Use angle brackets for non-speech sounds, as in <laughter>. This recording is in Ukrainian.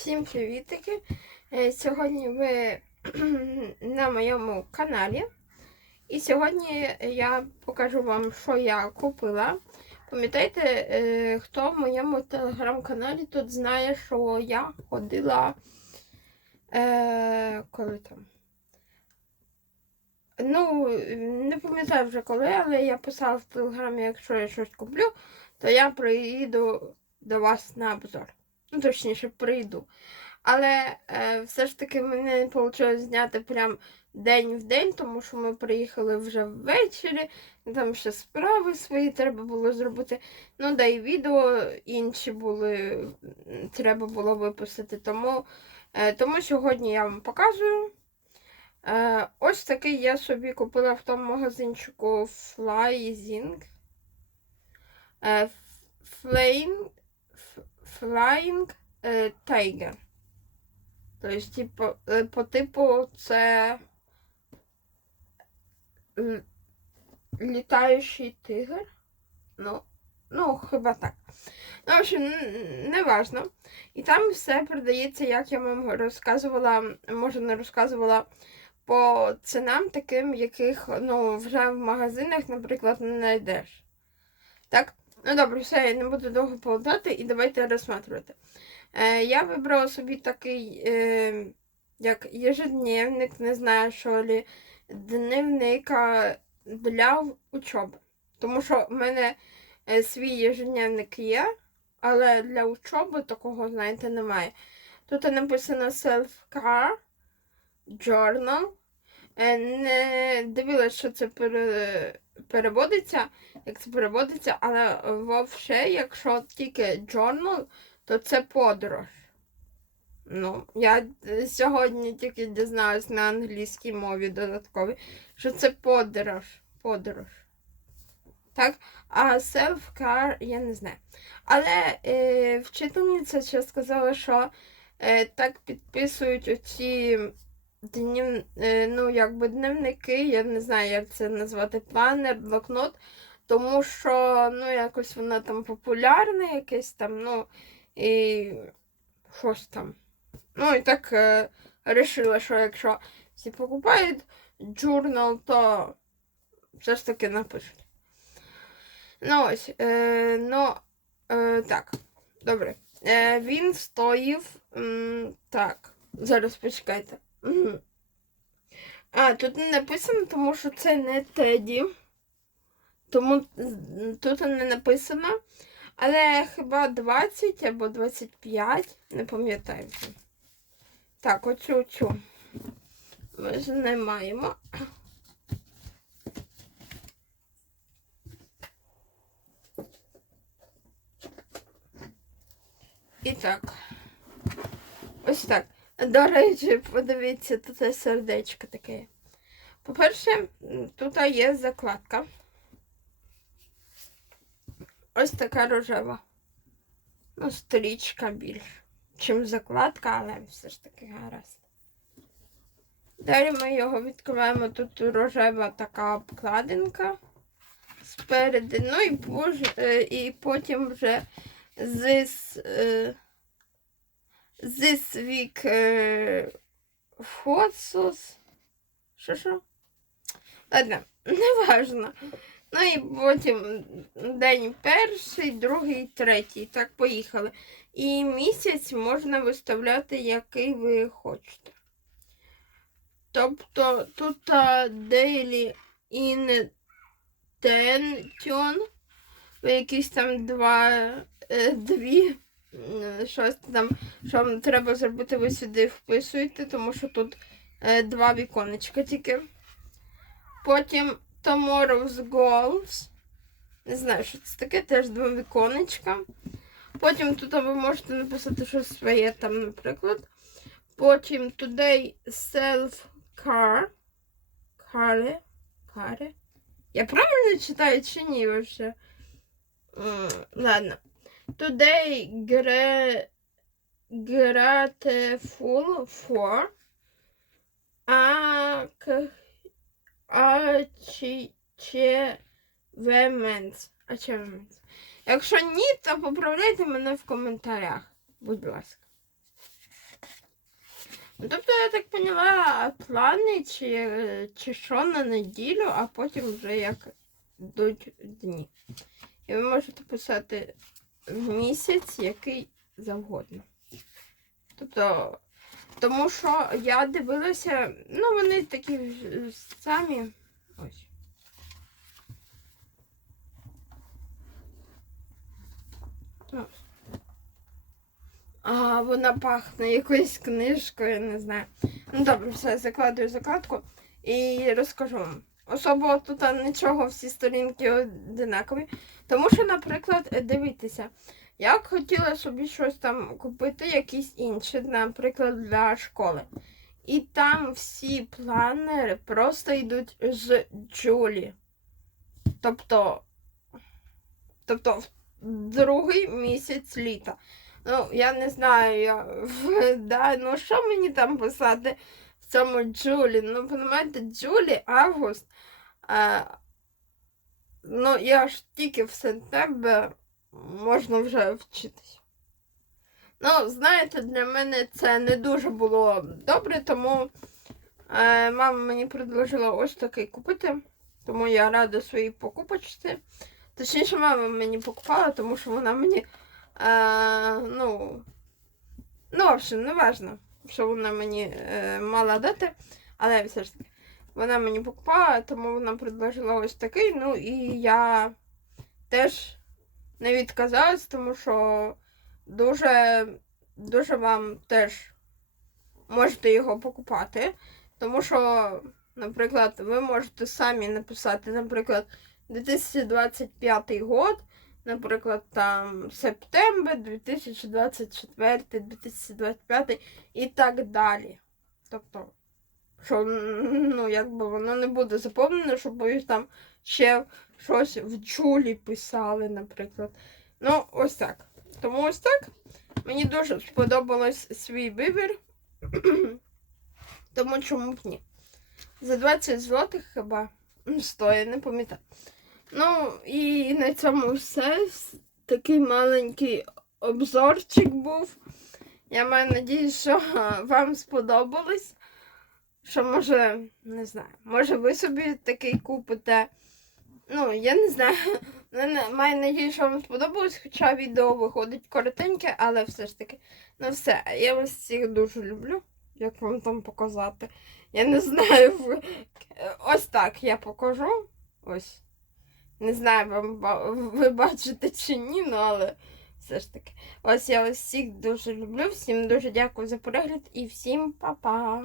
Всім привітики! Е, Сьогодні ви <clears throat> на моєму каналі. І сьогодні я покажу вам, що я купила. Пам'ятаєте, е, хто в моєму телеграм-каналі тут знає, що я ходила е, коли там. Ну, не пам'ятаю вже коли, але я писала в телеграмі, якщо я щось куплю, то я приїду до вас на обзор. Ну, точніше, прийду. Але е, все ж таки мені не вийшло зняти прям день в день, тому що ми приїхали вже ввечері, там ще справи свої треба було зробити. Ну, да і відео інші були, треба було випустити. Тому, е, тому сьогодні я вам показую. Е, ось такий я собі купила в тому магазинчику Flyzing. Е, Flame, Flying е, Tiger. Тобто, типу, е, по типу це літаючий тигр. Ну, ну, хіба так. Ну, в общем, н- не важно. І там все продається, як я вам розказувала, може не розказувала, по цінам таким, яких ну, вже в магазинах, наприклад, не знайдеш. Так? Ну добре, все, я не буду довго поводати і давайте розсматривати. Е, я вибрала собі такий, е, як ежедневник, не знаю, що ли, дневник а, для учоби. Тому що в мене е, свій ежедневник є, але для учоби такого, знаєте, немає. Тут написано self-car, journal. Е, Не дивилась, що це пере, переводиться, як це переводиться, але вовше, якщо тільки journal, то це подорож. Ну, я е, сьогодні тільки дізналась на англійській мові додатковій, що це подорож. Подорож. Так? А self-car я не знаю. Але е, вчительниця ще сказала, що е, так підписують оці днів, е, ну, якби дневники, я не знаю, як це назвати, планер, блокнот, тому що ну, якось вона там популярна, якесь там, ну, і щось там. Ну, і так е, вирішила, що якщо всі покупають журнал, то все ж таки напишуть. Ну ось, е, ну, е, так, добре. Е, він стоїв. м, так, зараз почекайте. А, тут не написано, тому що це не Теді. Тому тут не написано. Але хіба 20 або 25, не пам'ятаю вже. Так, оцю оцю ми знімаємо. І так. Ось так. До речі, подивіться, тут сердечко таке. По-перше, тут є закладка. Ось така рожева. Ну, сторічка більш, чим закладка, але все ж таки гаразд. Далі ми його відкриваємо. Тут рожева така обкладинка спереду. Ну і, е, і потім вже this, е, this week е, Фоцус. Що що? Ладно, <laughs> не важно. Ну і потім день перший, другий, третій. Так, поїхали. І місяць можна виставляти, який ви хочете. Тобто тут daily intention, якісь там два, е, дві, щось там, що вам треба зробити, ви сюди вписуєте, тому що тут е, два віконечка тільки. Потім Tomorrow's Goals. Не знаю, що це таке, теж два віконечка. Потім тут ви можете написати щось своє там, наприклад. Потім Today Self Car. Каре. Каре. Я правильно читаю чи ні вообще? Ладно. Today grateful for. Achievements. Achievements. Якщо ні, то поправляйте мене в коментарях. Будь ласка. Ну, Тобто, я так поняла, плани чи, чи що на неділю, а потім вже як йдуть дні. І ви можете писати місяць, який завгодно. Тобто, тому що я дивилася, ну вони такі самі. Ось. А, вона пахне якоюсь книжкою, не знаю. Ну добре, все, закладую закладку і розкажу вам. Особо тут нічого, всі сторінки одинакові. Тому що, наприклад, дивіться, я б хотіла собі щось там купити, якісь інші, наприклад, для школи. І там всі планери просто йдуть з Джулі. Тобто, тобто в другий місяць літа. Ну, я не знаю, я, <laughs> да, ну що мені там писати цьому Джулі? Ну, розумієте, Джулі, август. А, ну, я ж тільки в сентябрь можна вже вчитись. Ну, знаєте, для мене це не дуже було добре, тому е, мама мені предложила ось такий купити. Тому я рада своїй покупочці. Точніше, мама мені покупала, тому що вона мені. Е, ну, ну, в общем, не важно, що вона мені е, мала дати, але все ж таки. Вона мені покупала, тому вона предложила ось такий. Ну і я теж не відказалась, тому що дуже, дуже вам теж можете його покупати. Тому що, наприклад, ви можете самі написати, наприклад, 2025 год, наприклад, там септембр 2024, 2025 і так далі. Тобто, що ну, якби воно не буде заповнено, щоб ви там ще щось в джулі писали, наприклад. Ну, ось так. Тому ось так. Мені дуже сподобалось свій вибір. Тому чому б ні? За 20 злотих хіба стоїть, не пам'ятаю. Ну, і на цьому все. Такий маленький обзорчик був. Я маю надію, що <laughs> вам сподобалось. Що може, не знаю, може ви собі такий купите. Ну, я не знаю. <laughs> Маю надію, що вам сподобалось, хоча відео виходить коротеньке, але все ж таки. Ну все, я вас всіх дуже люблю. Як вам там показати? Я не <laughs> знаю. Ось так я покажу. Ось. Не знаю, вам ви бачите чи ні, ну але все ж таки. Ось я вас всіх дуже люблю. Всім дуже дякую за перегляд і всім па-па!